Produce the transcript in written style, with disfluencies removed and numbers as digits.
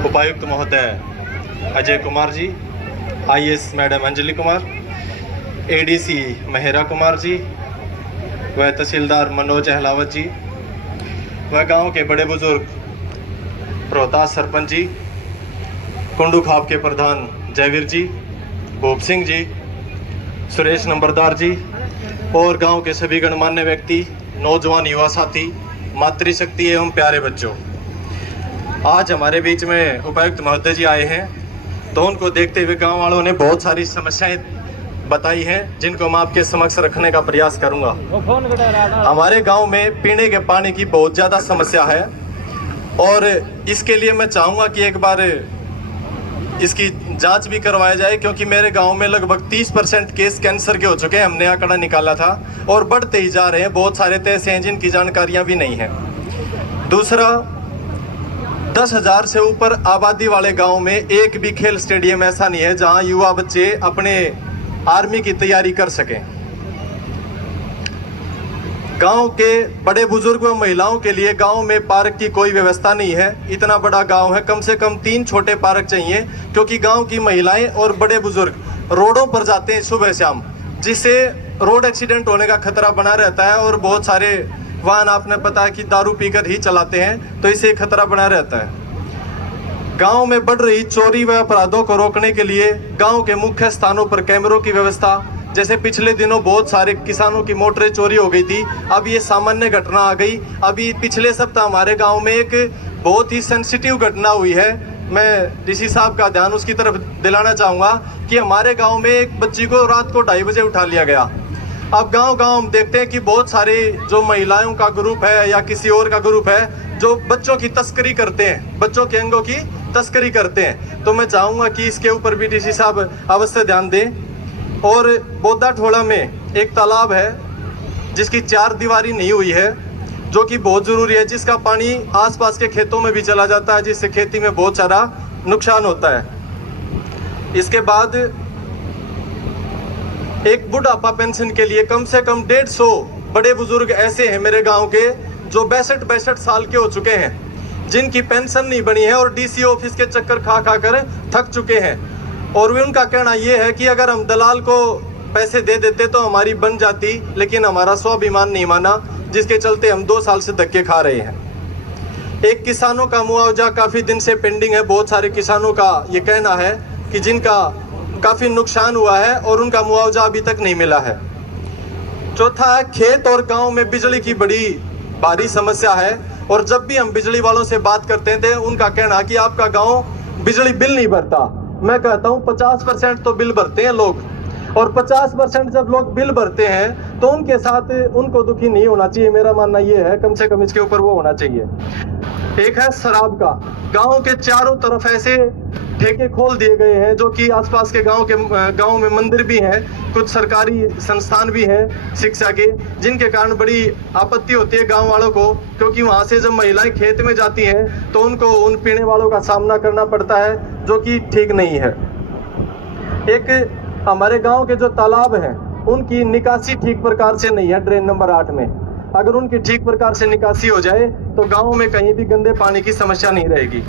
उपायुक्त महोदय Ajay Kumar ji, IAS madam Anjali Kumar, ADC Mehra Kumar ji, व तहसीलदार मनोज अहलावत जी, व गांव के बड़े बुजुर्ग रोहतास सरपंच जी, कुंडू खाप के प्रधान जयवीर जी, भूप सिंह जी, सुरेश नंबरदार जी और गांव के सभी गणमान्य व्यक्ति, नौजवान युवा साथी, मातृशक्ति एवं प्यारे बच्चों, आज हमारे बीच में उपायुक्त महोदय जी आए हैं। तो उनको देखते हुए गांव वालों ने बहुत सारी समस्याएं बताई हैं, जिनको मैं आपके समक्ष रखने का प्रयास करूंगा। हमारे गांव में पीने के पानी की बहुत ज़्यादा समस्या है और इसके लिए मैं चाहूँगा कि एक बार इसकी जांच भी करवाया जाए, क्योंकि मेरे गांव में लगभग 30% केस कैंसर के हो चुके हैं। हमने आंकड़ा निकाला था और बढ़ते ही जा रहे हैं। बहुत सारे तो ऐसे हैं जिनकी जानकारियाँ भी नहीं हैं। दूसरा, 10,000 से ऊपर आबादी वाले गांव में एक भी खेल स्टेडियम ऐसा नहीं है जहां युवा बच्चे अपने आर्मी की तैयारी कर सकें। गांव के बड़े बुजुर्ग व महिलाओं के लिए गांव में पार्क की कोई व्यवस्था नहीं है। इतना बड़ा गांव है, कम से कम 3 छोटे पार्क चाहिए, क्योंकि गांव की महिलाएं और बड़े बुजुर्ग रोडों पर जाते हैं सुबह शाम, जिससे रोड एक्सीडेंट होने का खतरा बना रहता है। और बहुत सारे वाहन, आपने पता है कि दारू पीकर ही चलाते हैं, तो इससे खतरा बना रहता है। गांव में बढ़ रही चोरी व अपराधों को रोकने के लिए गांव के मुख्य स्थानों पर कैमरों की व्यवस्था, जैसे पिछले दिनों बहुत सारे किसानों की मोटरें चोरी हो गई थी, अब ये सामान्य घटना आ गई। अभी पिछले सप्ताह हमारे गाँव में एक बहुत ही सेंसिटिव घटना हुई है। मैं डीसी साहब का ध्यान उसकी तरफ दिलाना चाहूँगा कि हमारे गाँव में एक बच्ची को रात को 2:30 बजे उठा लिया गया। अब गांव-गांव हम देखते हैं कि बहुत सारे जो महिलाओं का ग्रुप है या किसी और का ग्रुप है जो बच्चों की तस्करी करते हैं, बच्चों के अंगों की तस्करी करते हैं। तो मैं चाहूँगा कि इसके ऊपर भी डीसी साहब अवश्य ध्यान दें। और बोदा ठोड़ा में एक तालाब है जिसकी 4 दीवारी नहीं हुई है, जो कि बहुत ज़रूरी है, जिसका पानी आसपास के खेतों में भी चला जाता है, जिससे खेती में बहुत सारा नुकसान होता है। इसके बाद एक बुढ़ापा पेंशन के लिए कम से कम 150 बड़े बुजुर्ग ऐसे हैं मेरे गांव के जो 62 साल के हो चुके हैं, जिनकी पेंशन नहीं बनी है और डीसी ऑफिस के चक्कर खा कर थक चुके हैं। और वे उनका कहना ये है कि अगर हम दलाल को पैसे दे देते तो हमारी बन जाती, लेकिन हमारा स्वाभिमान नहीं माना, जिसके चलते हम 2 साल से धक्के खा रहे हैं। एक किसानों का मुआवजा काफ़ी दिन से पेंडिंग है। बहुत सारे किसानों का ये कहना है कि जिनका काफ़ी नुकसान हुआ है और उनका मुआवजा अभी तक नहीं मिला है। चौथा है, खेत और गांव में बिजली की बड़ी भारी समस्या है। और जब भी हम बिजली वालों से बात करते थे, उनका कहना कि आपका गांव बिजली बिल नहीं भरता। मैं कहता हूं 50% तो बिल भरते हैं लोग, और 50% जब लोग बिल भरते हैं तो उनके साथ उनको दुखी नहीं होना चाहिए। मेरा मानना ये है, कम से कम इसके ऊपर वो होना चाहिए। एक है शराब का। गांव के चारों तरफ ऐसे ठेके खोल दिए गए हैं, जो कि आसपास के गांव में मंदिर भी हैं, कुछ सरकारी संस्थान भी हैं शिक्षा के, जिनके कारण बड़ी आपत्ति होती है गांव वालों को, क्योंकि वहां से जब महिलाएं खेत में जाती हैं तो उनको उन पीने वालों का सामना करना पड़ता है, जो कि ठीक नहीं है। एक हमारे गांव के जो तालाब हैं, उनकी निकासी ठीक प्रकार से नहीं है। ड्रेन नंबर 8 में अगर उनकी ठीक प्रकार से निकासी हो जाए तो गाँव में कहीं भी गंदे पानी की समस्या नहीं रहेगी।